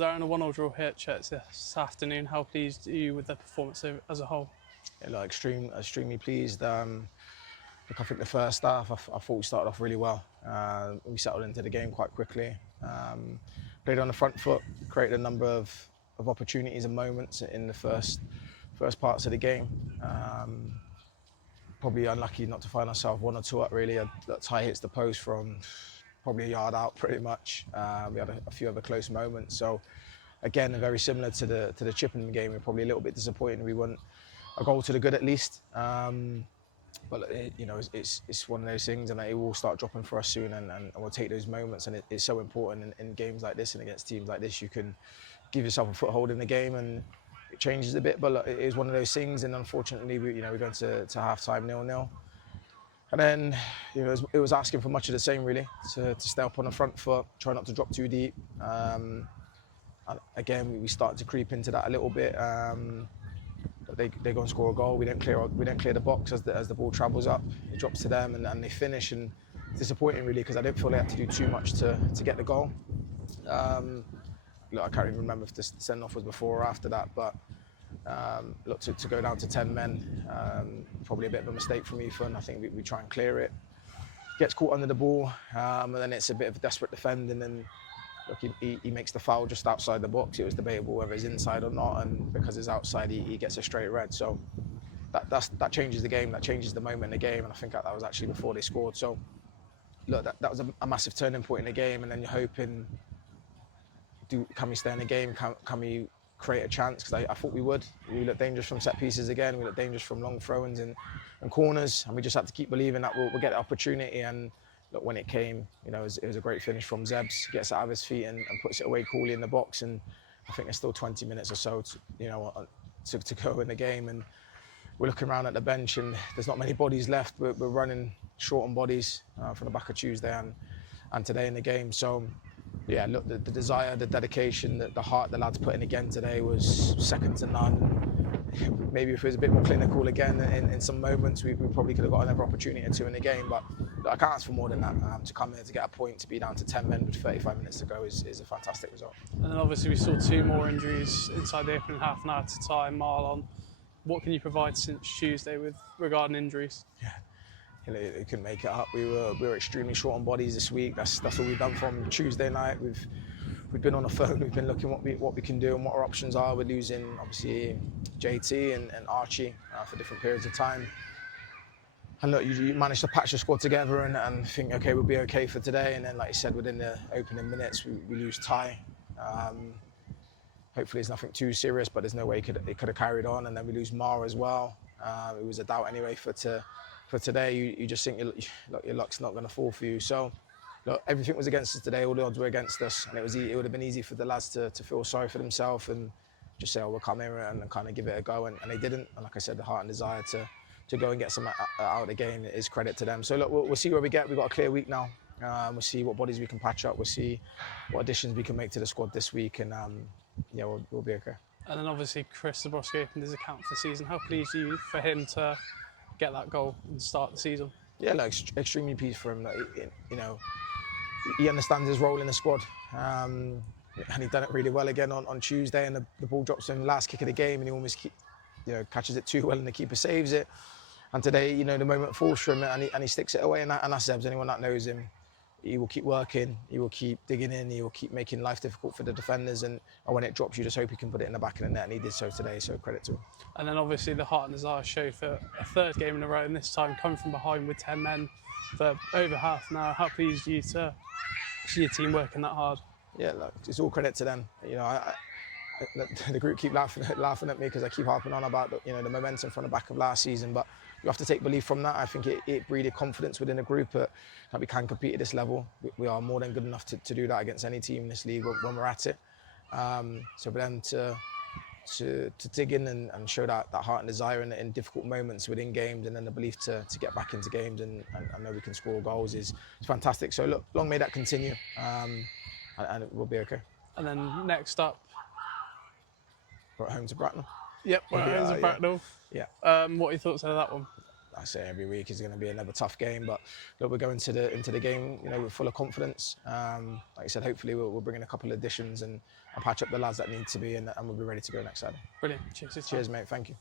Darren, a 1-1 draw here at Chertsey this afternoon. How pleased are you with the performance as a whole? Yeah, look, extremely pleased. Look, I think the first half, I thought we started off really well. We settled into the game quite quickly. Played on the front foot, created a number of opportunities and moments in the first parts of the game. Probably unlucky not to find ourselves 1 or 2 up really. That tie hits the post from probably a yard out pretty much. We had a few other close moments. So again, very similar to the Chippenham game. We're probably a little bit disappointed we won a goal to the good at least. But it's one of those things, and it will start dropping for us soon, and we'll take those moments. And it's so important in games like this and against teams like this. You can give yourself a foothold in the game, and it changes a bit. But look, it is one of those things, and unfortunately, we're going to half time 0-0. And then it was asking for much of the same really, to stay up on the front foot, try not to drop too deep. And again, we started to creep into that a little bit. They go and score a goal. We don't clear the box as the ball travels up. It drops to them and they finish. And it's disappointing really, because I didn't feel they had to do too much to get the goal. Look, I can't even remember if the send off was before or after that, but look, to go down to 10 men, probably a bit of a mistake from Ethan. I think we try and clear it. Gets caught under the ball, and then it's a bit of a desperate defend, and then look, he makes the foul just outside the box. It was debatable whether it's inside or not, and because it's outside, he gets a straight red. So that changes the game, that changes the moment in the game, and I think that was actually before they scored. So look, that was a massive turning point in the game, and then you're hoping, can we stay in the game? Can we create a chance? Because I thought we would. We looked dangerous from set pieces again. We looked dangerous from long throw-ins and corners, and we just had to keep believing that we'll get the opportunity. And look, when it came, it was a great finish from Zebs. Gets it out of his feet and puts it away coolly in the box. And I think there's still 20 minutes or so to go in the game. And we're looking around at the bench, and there's not many bodies left. We're running short on bodies from the back of Tuesday and today in the game. So yeah, look, the desire, the dedication, the heart the lads put in again today was second to none. Maybe if it was a bit more clinical again in some moments, we probably could have got another opportunity or two in the game. But look, I can't ask for more than that. To come here to get a point, to be down to 10 men with 35 minutes to go is a fantastic result. And then obviously we saw 2 more injuries inside the opening half an hour to time. Marlon, what can you provide since Tuesday regarding injuries? Yeah. They couldn't make it up. We were extremely short on bodies this week. That's all we've done from Tuesday night. We've been on the phone. We've been looking what we can do and what our options are. We're losing obviously JT and Archie for different periods of time. And look, you manage to patch the squad together and think, okay, we'll be okay for today. And then, like you said, within the opening minutes, we lose Ty. Hopefully, it's nothing too serious, but there's no way it could have carried on. And then we lose Mar as well. It was a doubt anyway for today. You just think your luck's not going to fall for you. So look, everything was against us today. All the odds were against us, and it would have been easy for the lads to feel sorry for themselves and just say, oh, we'll come here and kind of give it a go. And they didn't. And like I said, the heart and desire to go and get some out of the game is credit to them. So look, we'll see where we get. We've got a clear week now. We'll see what bodies we can patch up. We'll see what additions we can make to the squad this week, and yeah, we'll be okay. And then obviously Chris Zabrowski opened his account for the season. How pleased are you for him to get that goal and start the season? Yeah, like extremely pleased for him. He understands his role in the squad, and he done it really well again on Tuesday. And the ball drops him last kick of the game, and he almost catches it too well, and the keeper saves it. And today, the moment falls for him, and he sticks it away. And that's Zebs. Anyone that knows him, he will keep working, he will keep digging in, he will keep making life difficult for the defenders, and when it drops, you just hope he can put it in the back of the net, and he did so today, so credit to him. And then obviously the heart and desire show for a 3rd game in a row, and this time coming from behind with 10 men for over half an hour. How pleased are you to see your team working that hard? Yeah, look, it's all credit to them. The group keep laughing at me because I keep harping on about the momentum from the back of last season, but you have to take belief from that. I think it breeded confidence within the group that we can compete at this level. We are more than good enough to do that against any team in this league when we're at it. So for them to dig in and show that heart and desire in difficult moments within games, and then the belief to get back into games and know we can score goals is fantastic. So look, long may that continue, and it will be okay. And then next up, we're at home to Bracknell. Yep, we're at home to Bracknell. Yeah. What are your thoughts on that one? I say every week is going to be another tough game, but look, we're going into the game, we're full of confidence. Like I said, hopefully we'll bring in a couple of additions and patch up the lads that need to be, and we'll be ready to go next Saturday. Brilliant. Cheers. Cheers, mate. Thank you.